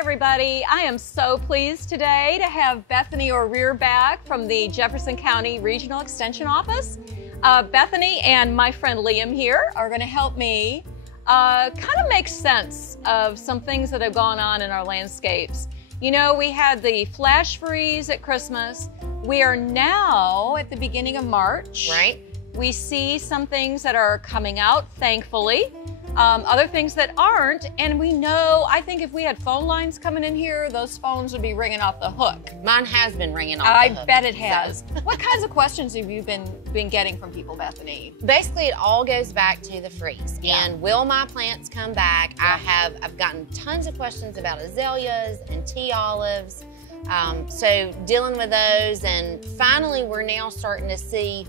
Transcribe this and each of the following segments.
everybody. I am so pleased today to have Bethany O'Rear back from the Jefferson County Regional Extension Office. Bethany and my friend Liam here are going to help me kind of make sense of some things that have gone on in our landscapes. You know, we had the flash freeze at Christmas. We are now at the beginning of March. Right. We see some things that are coming out, thankfully. Other things that aren't, and we know, I think if we had phone lines coming in here, those phones would be ringing off the hook. Mine has been ringing off the hook. I bet it has. What kinds of questions have you been getting from people, Bethany? Basically, it all goes back to the freeze. Yeah. And will my plants come back? Yeah. I've gotten tons of questions about azaleas and tea olives. So dealing with those, and finally we're now starting to see,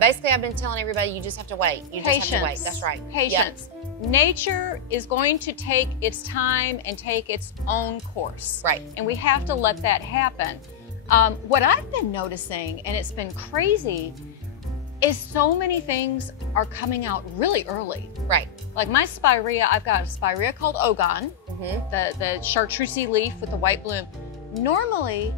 basically I've been telling everybody, you just have to wait. You just have to wait. That's right. Patience. Yep. Nature is going to take its time and take its own course. Right. And we have to let that happen. What I've been noticing, and it's been crazy, is so many things are coming out really early. Right. Like my spirea, I've got a spirea called Ogon, the chartreusey leaf with the white bloom. Normally,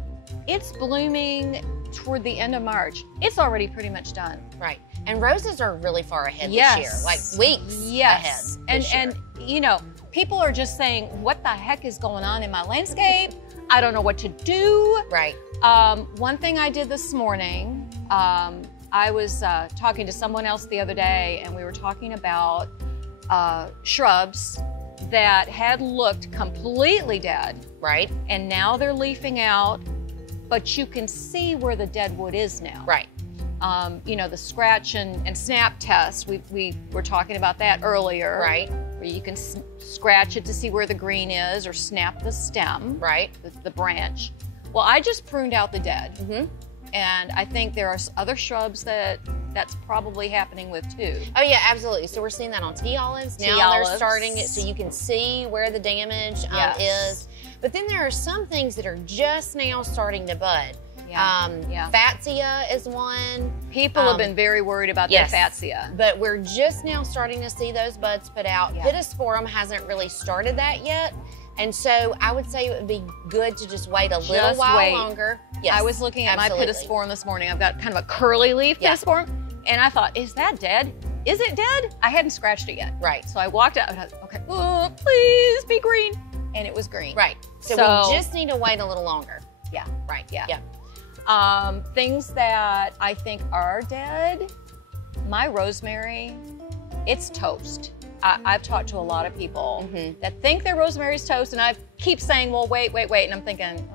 it's blooming toward the end of March. It's already pretty much done. Right. And roses are really far ahead Yes. this year, like weeks ahead. And you know, people are just saying, what the heck is going on in my landscape? I don't know what to do. Right. One thing I did this morning, I was talking to someone else the other day, and we were talking about shrubs that had looked completely dead. Right. And now they're leafing out, but you can see where the dead wood is now. Right. You know, the scratch and snap test, we were talking about that earlier. Right. Where you can scratch it to see where the green is, or snap the stem. Right. The branch. Well, I just pruned out the dead. And I think there are other shrubs that's probably happening with too. Oh yeah, absolutely. So we're seeing that on tea olives. Now they're starting it, so you can see where the damage is. But then there are some things that are just now starting to bud. Fatsia is one. People have been very worried about that fatsia. But we're just now starting to see those buds put out. Pittosporum hasn't really started that yet. And so I would say it would be good to just wait a little while longer. Yes, I was looking at my pittosporum this morning. I've got kind of a curly leaf pittosporum, and I thought, is that dead? Is it dead? I hadn't scratched it yet. Right. So I walked out and I was, okay, oh, please be green. And it was green. Right. So we just need to wait a little longer. Yeah. Right. Yeah. Things that I think are dead, my rosemary, it's toast. I've talked to a lot of people that think their rosemary's toast, and I keep saying, well, wait, and I'm thinking,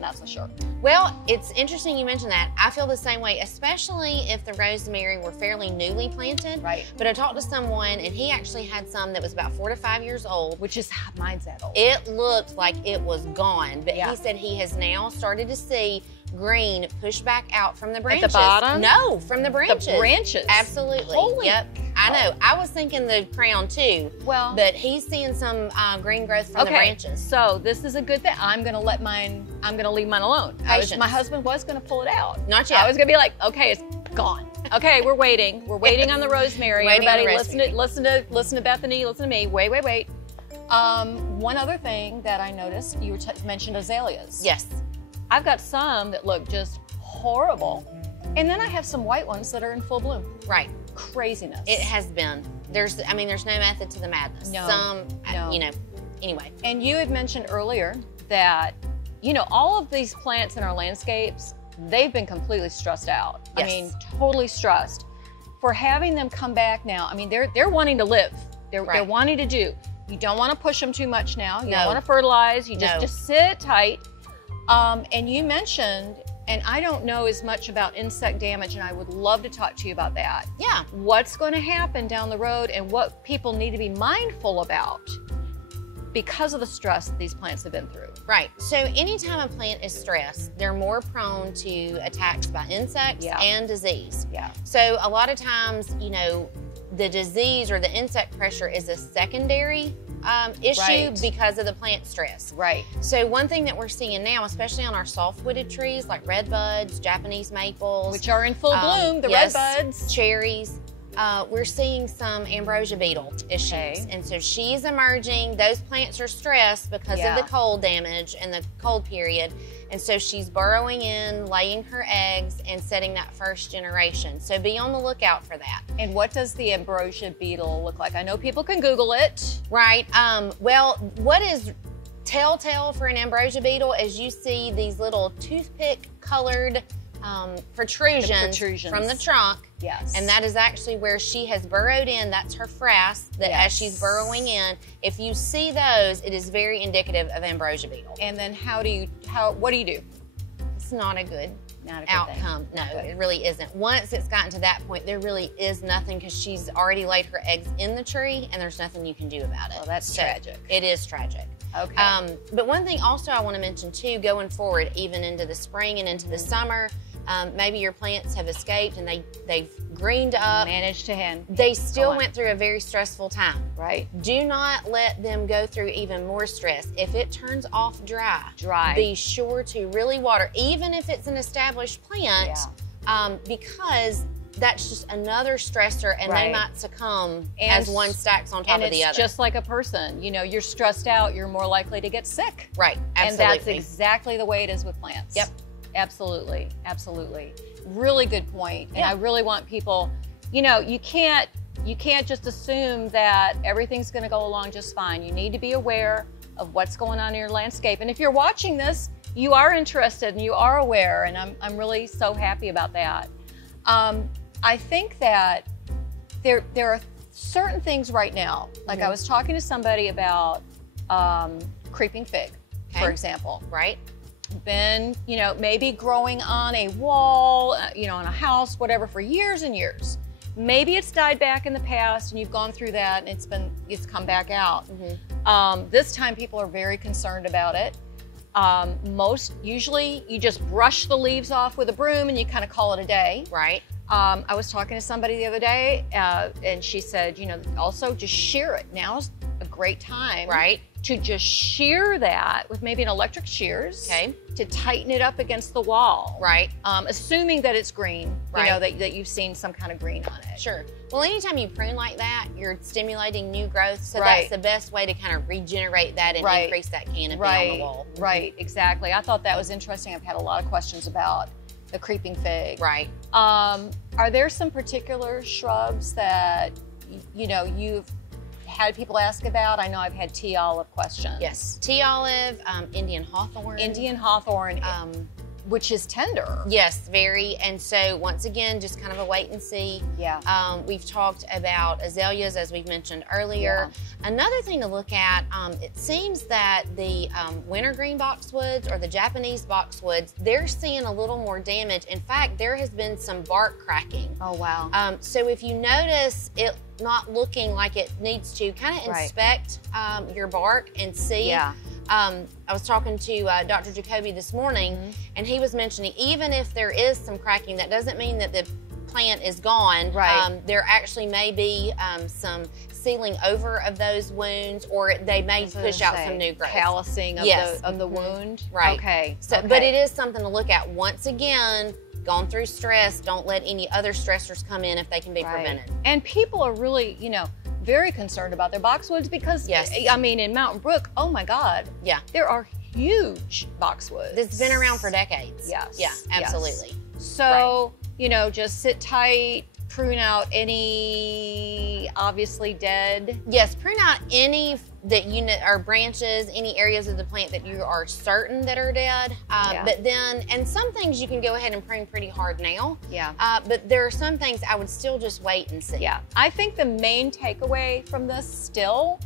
not so sure. Well, it's interesting you mentioned that. I feel the same way, especially if the rosemary were fairly newly planted. Right. But I talked to someone, and he actually had some that was about 4 to 5 years old. Which is, mine's that old. It looked like it was gone, but he said he has now started to see green push back out from the branches. At the bottom? No, from the branches. The branches? Absolutely. Holy I know. I was thinking the crown too. Well, but he's seeing some green growth from the branches. So this is a good thing. I'm going to leave mine alone. My husband was going to pull it out. Not yet. I was going to be like, okay, it's gone. Okay, we're waiting. We're waiting on the rosemary. Everybody listen to Bethany, listen to me. Wait. One other thing that I noticed, you mentioned azaleas. Yes. I've got some that look just horrible. And then I have some white ones that are in full bloom. Right. Craziness. It has been. There's no method to the madness. No. You know, anyway. And you had mentioned earlier that, you know, all of these plants in our landscapes, they've been completely stressed out. Yes. I mean, totally stressed. For having them come back now, I mean, they're wanting to live. They're wanting to do. You don't want to push them too much now. You don't want to fertilize. You just sit tight. And you mentioned, and I don't know as much about insect damage, and I would love to talk to you about that. Yeah. What's going to happen down the road, and what people need to be mindful about because of the stress that these plants have been through. Right. So anytime a plant is stressed, they're more prone to attacks by insects and disease. Yeah. So a lot of times, you know, the disease or the insect pressure is a secondary issue because of the plant stress. Right. So one thing that we're seeing now, especially on our soft-wooded trees like redbuds, Japanese maples, which are in full bloom, the redbuds, cherries, we're seeing some ambrosia beetle issues. Okay. And so she's emerging. Those plants are stressed because of the cold damage and the cold period. And so she's burrowing in, laying her eggs, and setting that first generation. So be on the lookout for that. And what does the ambrosia beetle look like? I know people can Google it. Right. Well, what is telltale for an ambrosia beetle is you see these little toothpick-colored protrusions from the trunk. Yes. And that is actually where she has burrowed in. That's her frass that as she's burrowing in. If you see those, it is very indicative of ambrosia beetle. And then what do you do? It's not a good outcome. No, it really isn't. Once it's gotten to that point, there really is nothing because she's already laid her eggs in the tree and there's nothing you can do about it. Well, that's tragic. It is tragic. Okay. But one thing also I want to mention too, going forward, even into the spring and into the summer, maybe your plants have escaped and they've greened up. Managed to hand. They still went through a very stressful time. Right. Do not let them go through even more stress. If it turns off dry, be sure to really water, even if it's an established plant, because that's just another stressor and they might succumb as one stacks on top of the other. It's just like a person. You know, you're stressed out, you're more likely to get sick. Right, absolutely. And that's exactly the way it is with plants. Yep. Absolutely, absolutely. Really good point. And I really want people, you know, you can't just assume that everything's going to go along just fine. You need to be aware of what's going on in your landscape. And if you're watching this, you are interested and you are aware, and I'm really so happy about that. I think that there are certain things right now, like I was talking to somebody about creeping fig, for example. Right. Been, you know, maybe growing on a wall, you know, on a house, whatever, for years and years. Maybe it's died back in the past and you've gone through that and it's come back out. This time people are very concerned about it. Usually you just brush the leaves off with a broom and you kind of call it a day. Right. I was talking to somebody the other day and she said, you know, also just shear it. Now's a great time. Right. To just shear that with maybe an electric shears to tighten it up against the wall. Right. Assuming that it's green, you know, that you've seen some kind of green on it. Sure. Well, anytime you prune like that, you're stimulating new growth, so that's the best way to kind of regenerate that and increase that canopy on the wall. Right, exactly. I thought that was interesting. I've had a lot of questions about the creeping fig. Right. Are there some particular shrubs that, you know, you've had people ask about? I know I've had tea olive questions. Yes, tea olive, Indian hawthorn. Indian hawthorn, which is tender. Yes, very. And so once again, just kind of a wait and see. Yeah. We've talked about azaleas, as we've mentioned earlier. Yeah. Another thing to look at, it seems that the wintergreen boxwoods or the Japanese boxwoods, they're seeing a little more damage. In fact, there has been some bark cracking. Oh, wow. So if you notice it not looking like it needs to, kind of inspect your bark and see. Yeah. I was talking to Dr. Jacoby this morning, and he was mentioning even if there is some cracking, that doesn't mean that the plant is gone. Right. There actually may be some sealing over of those wounds, or they may push out some new growth. Callousing of the wound. Right. Okay. So, but it is something to look at. Once again, gone through stress, don't let any other stressors come in if they can be prevented. And people are really, you know, very concerned about their boxwoods because, I mean, in Mountain Brook, oh my God, there are huge boxwoods. It's been around for decades. Yes. Yeah, absolutely. So, you know, just sit tight, prune out any obviously dead. Yes, prune out any that are branches, any areas of the plant that you are certain that are dead. But then, and some things you can go ahead and prune pretty hard now. Yeah. But there are some things I would still just wait and see. Yeah. I think the main takeaway from this still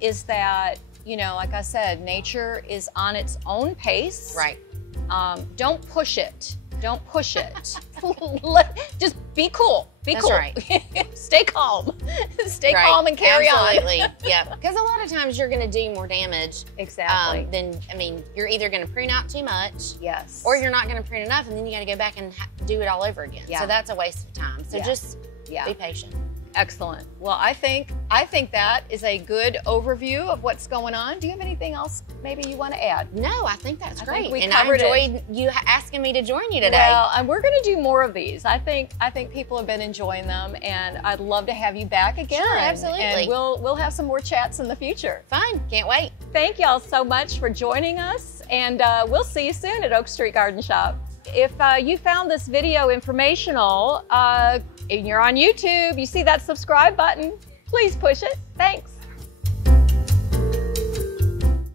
is that, you know, like I said, nature is on its own pace. Right. Don't push it. Don't push it. Just be cool. Be cool. That's right. Stay calm. Stay calm and carry on. Absolutely. Yeah. Because a lot of times you're going to do more damage. Exactly. Then, I mean, you're either going to prune out too much. Yes. Or you're not going to prune enough, and then you got to go back and do it all over again. Yeah. So that's a waste of time. So just be patient. Excellent. Well, I think that is a good overview of what's going on. Do you have anything else maybe you want to add? No, I think that's great. And I enjoyed you asking me to join you today. Well, and we're going to do more of these. I think people have been enjoying them, and I'd love to have you back again. Sure, absolutely. And we'll have some more chats in the future. Fine, can't wait. Thank y'all so much for joining us, and we'll see you soon at Oak Street Garden Shop. If you found this video informational, and you're on YouTube, you see that subscribe button, please push it. Thanks.